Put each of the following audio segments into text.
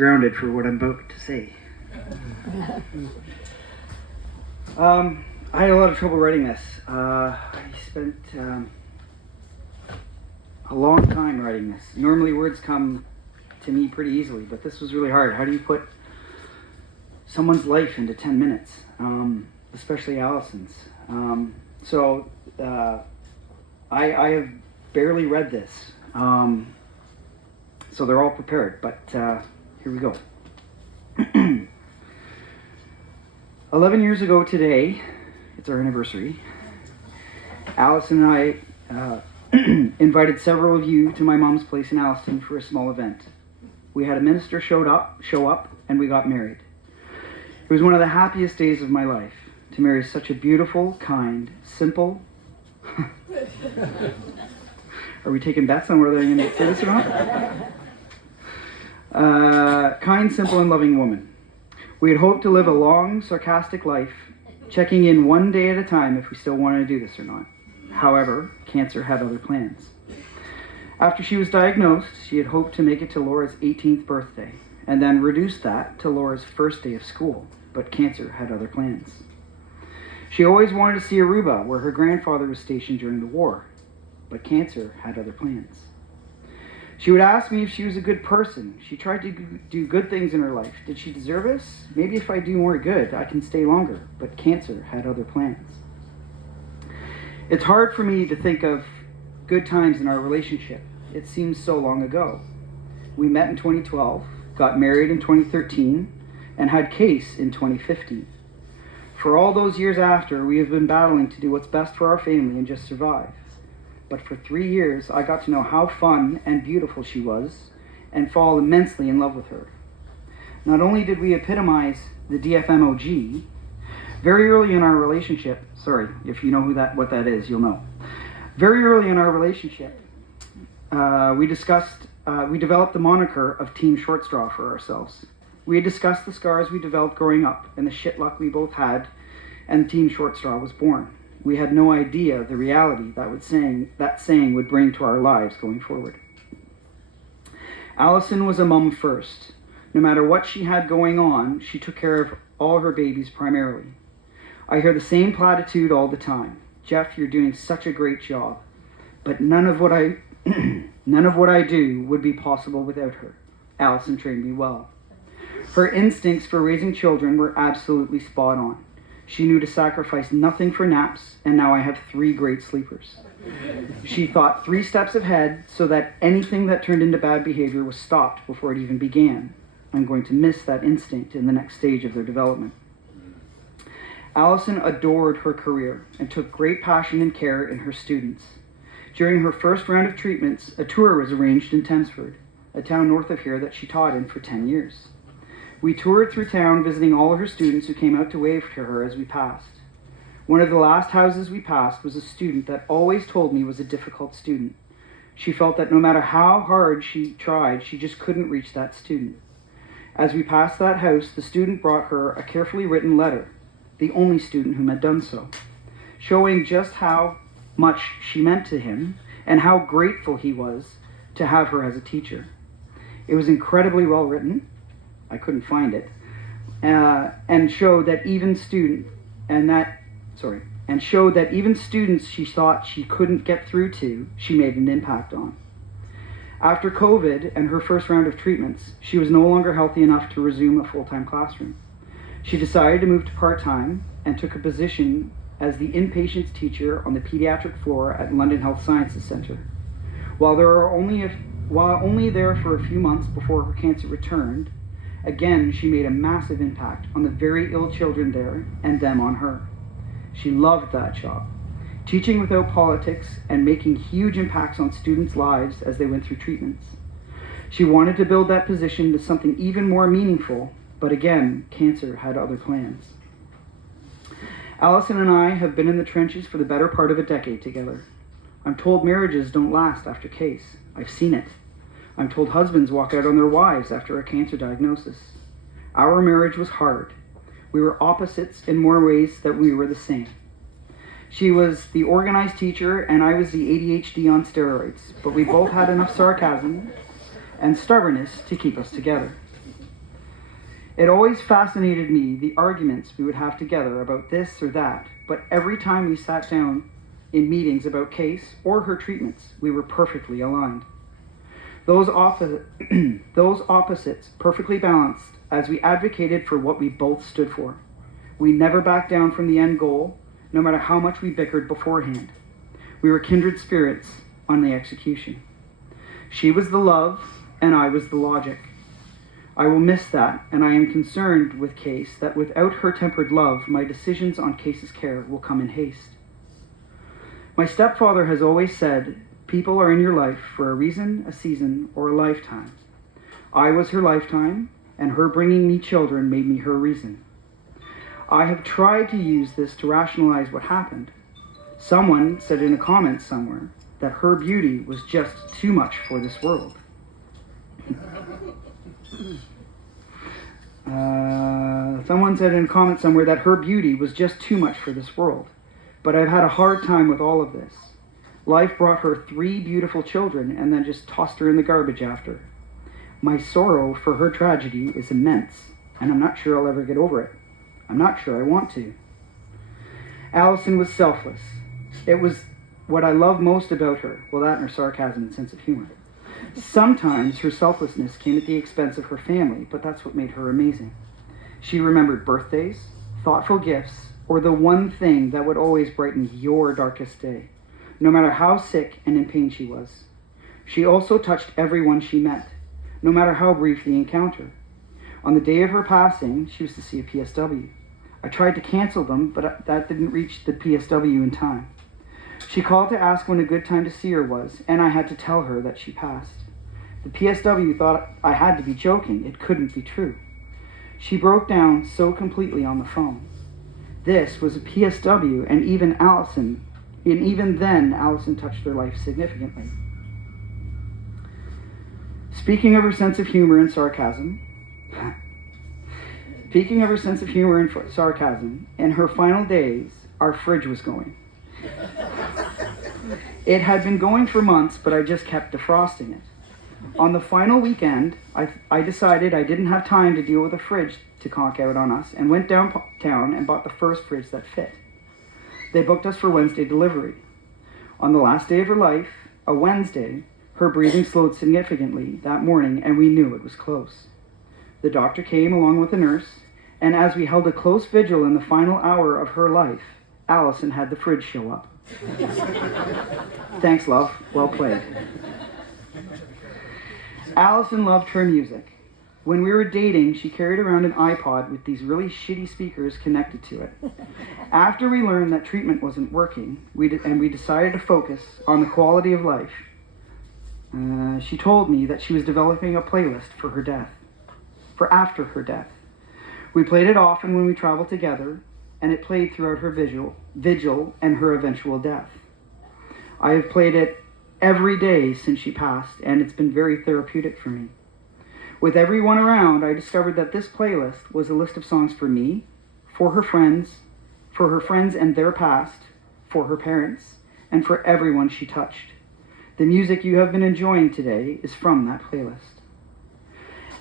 Grounded for what I'm about to say. I had a lot of trouble writing this. I spent a long time writing this. Normally words come to me pretty easily, but this was really hard. How do you put someone's life into 10 minutes, especially Allyson's? I have barely read this, so they're all prepared, but here we go. 11 years ago today, it's our anniversary, Allyson and I invited several of you to my mom's place in Allyson for a small event. We had a minister show up, and we got married. It was one of the happiest days of my life, to marry such a beautiful, kind, simple... Are we taking bets on whether they're going to say this or not? Kind, simple, and loving woman. We had hoped to live a long, sarcastic life, checking in one day at a time if we still wanted to do this or not. However, cancer had other plans. After she was diagnosed, she had hoped to make it to Laura's 18th birthday, and then reduce that to Laura's first day of school, but cancer had other plans. She always wanted to see Aruba, where her grandfather was stationed during the war, but cancer had other plans. She would ask me if she was a good person. She tried to do good things in her life. Did she deserve us? Maybe if I do more good, I can stay longer, but cancer had other plans. It's hard for me to think of good times in our relationship. It seems so long ago. We met in 2012, got married in 2013, and had Case in 2015. For all those years after, we have been battling to do what's best for our family and just survive. But for 3 years, I got to know how fun and beautiful she was and fall immensely in love with her. Not only did we epitomize the DFMOG, very early in our relationship, sorry, if you know what that is, you'll know. Very early in our relationship, we developed the moniker of Team Short Straw for ourselves. We had discussed the scars we developed growing up and the shit luck we both had, and Team Short Straw was born. We had no idea the reality that saying would bring to our lives going forward. Allyson was a mum first. No matter what she had going on, she took care of all her babies primarily. I hear the same platitude all the time. Jeff, you're doing such a great job. But none of what I do would be possible without her. Allyson trained me well. Her instincts for raising children were absolutely spot on. She knew to sacrifice nothing for naps, and now I have 3 great sleepers. She thought 3 steps ahead so that anything that turned into bad behavior was stopped before it even began. I'm going to miss that instinct in the next stage of their development. Allyson adored her career and took great passion and care in her students. During her first round of treatments, a tour was arranged in Thamesford, a town north of here that she taught in for 10 years. We toured through town visiting all of her students who came out to wave to her as we passed. One of the last houses we passed was a student that always told me was a difficult student. She felt that no matter how hard she tried, she just couldn't reach that student. As we passed that house, the student brought her a carefully written letter, the only student whom had done so, showing just how much she meant to him and how grateful he was to have her as a teacher. It was incredibly well written. I couldn't find it, and showed that even students she thought she couldn't get through to, she made an impact on. After COVID and her first round of treatments, she was no longer healthy enough to resume a full-time classroom. She decided to move to part-time and took a position as the inpatients teacher on the pediatric floor at London Health Sciences Centre. While only there for a few months before her cancer returned, again, she made a massive impact on the very ill children there and them on her. She loved that job, teaching without politics and making huge impacts on students' lives as they went through treatments. She wanted to build that position to something even more meaningful, but again, cancer had other plans. Allyson and I have been in the trenches for the better part of a decade together. I'm told marriages don't last after Case. I've seen it. I'm told husbands walk out on their wives after a cancer diagnosis. Our marriage was hard. We were opposites in more ways than we were the same. She was the organized teacher and I was the ADHD on steroids, but we both had enough sarcasm and stubbornness to keep us together. It always fascinated me, the arguments we would have together about this or that, but every time we sat down in meetings about Case or her treatments, we were perfectly aligned. Those opposites perfectly balanced as we advocated for what we both stood for. We never backed down from the end goal, no matter how much we bickered beforehand. We were kindred spirits on the execution. She was the love, and I was the logic. I will miss that, and I am concerned with Case that without her tempered love, my decisions on Case's care will come in haste. My stepfather has always said, people are in your life for a reason, a season, or a lifetime. I was her lifetime, and her bringing me children made me her reason. I have tried to use this to rationalize what happened. Someone said in a comment somewhere that her beauty was just too much for this world. Someone said in a comment somewhere that her beauty was just too much for this world. But I've had a hard time with all of this. Life brought her 3 beautiful children and then just tossed her in the garbage after. My sorrow for her tragedy is immense, and I'm not sure I'll ever get over it. I'm not sure I want to. Allyson was selfless. It was what I love most about her. Well, that and her sarcasm and sense of humor. Sometimes her selflessness came at the expense of her family, but that's what made her amazing. She remembered birthdays, thoughtful gifts, or the one thing that would always brighten your darkest day, no matter how sick and in pain she was. She also touched everyone she met, no matter how brief the encounter. On the day of her passing, she was to see a PSW. I tried to cancel them, but that didn't reach the PSW in time. She called to ask when a good time to see her was, and I had to tell her that she passed. The PSW thought I had to be joking. It couldn't be true. She broke down so completely on the phone. This was a PSW, and even then, Allyson touched her life significantly. Speaking of her sense of humor and sarcasm, in her final days, our fridge was going. It had been going for months, but I just kept defrosting it. On the final weekend, I decided I didn't have time to deal with a fridge to conk out on us and went downtown and bought the first fridge that fit. They booked us for Wednesday delivery. On the last day of her life, a Wednesday, her breathing slowed significantly that morning and we knew it was close. The doctor came along with a nurse, and as we held a close vigil in the final hour of her life, Allyson had the fridge show up. Thanks, love. Well played. Allyson loved her music. When we were dating, she carried around an iPod with these really shitty speakers connected to it. After we learned that treatment wasn't working, we decided to focus on the quality of life, she told me that she was developing a playlist for her death, for after her death. We played it often when we traveled together, and it played throughout her vigil and her eventual death. I have played it every day since she passed, and it's been very therapeutic for me. With everyone around, I discovered that this playlist was a list of songs for me, for her friends and their past, for her parents, and for everyone she touched. The music you have been enjoying today is from that playlist.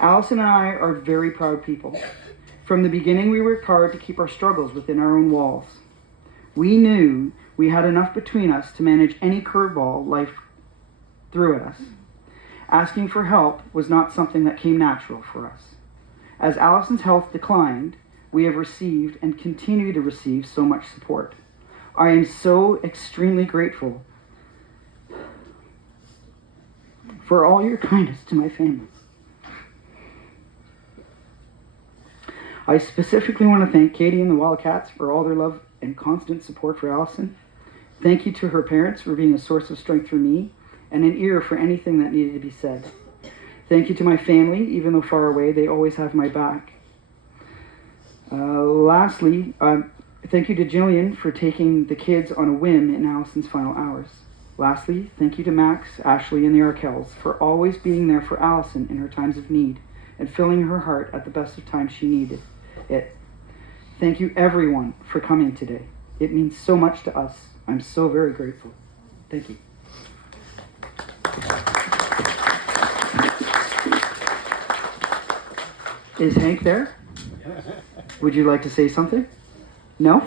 Allyson and I are very proud people. From the beginning, we worked hard to keep our struggles within our own walls. We knew we had enough between us to manage any curveball life threw at us. Asking for help was not something that came natural for us. As Allyson's health declined, we have received and continue to receive so much support. I am so extremely grateful for all your kindness to my family. I specifically want to thank Katie and the Wildcats for all their love and constant support for Allyson. Thank you to her parents for being a source of strength for me and an ear for anything that needed to be said. Thank you to my family, even though far away, they always have my back. Lastly, thank you to Jillian for taking the kids on a whim in Allyson's final hours. Lastly, thank you to Max, Ashley, and the Arkells for always being there for Allyson in her times of need and filling her heart at the best of times she needed it. Thank you everyone for coming today. It means so much to us. I'm so very grateful. Thank you. Is Hank there? Would you like to say something? No?